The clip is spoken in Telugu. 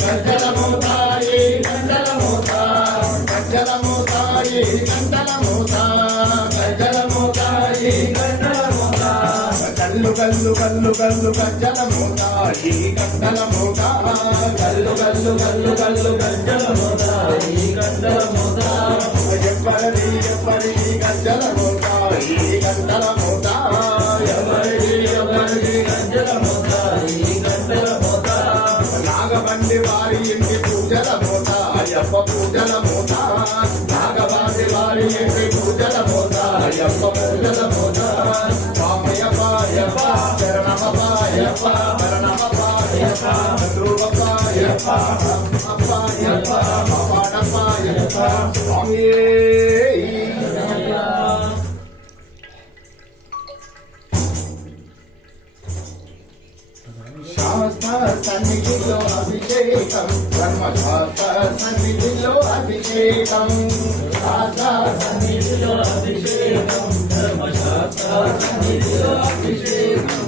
గజ్జల మోతాయి గంటల మోత గజ్జల మోతాయి గంటల మోత గజ్జల మోతాయి గంటల మోత గల్లు గల్లు గల్లు గల్లు గజ్జల మోతాయి గంటల మోత గల్లు గల్లు గల్లు గల్లు గజ్జల మోతాయి గంటల మోత ఎవ్వరిది ఎవ్వరిది గజ్జల మోతాయి గంటల మోత ఎవరిది ఎవరిది గజ్జల మోతాయి గంటల మోత నాగబండి వారి ఇంటి పూజల మోత అయ్యప్ప పూజల మోత నాగబండి వారి ఇంటి పూజల మోత అయ్యప్ప పూజల మోత స్వామయ్యప్ప శరణమయ్యప్ప శరణమయ్యప్ప ధ్రువయ్యప్ప అప్పయ్యప్ప పాడప్పయ్యప్ప స్వామి శాస్త్ర సన్నిధిలో అభిషేకం ధర్మశాస్త్ర సన్నిధిలో అభిషేకం శాస్త్ర సన్నిధిలో అభిషేకం ధర్మశాస్త్ర సన్నిధిలో అభిషేకం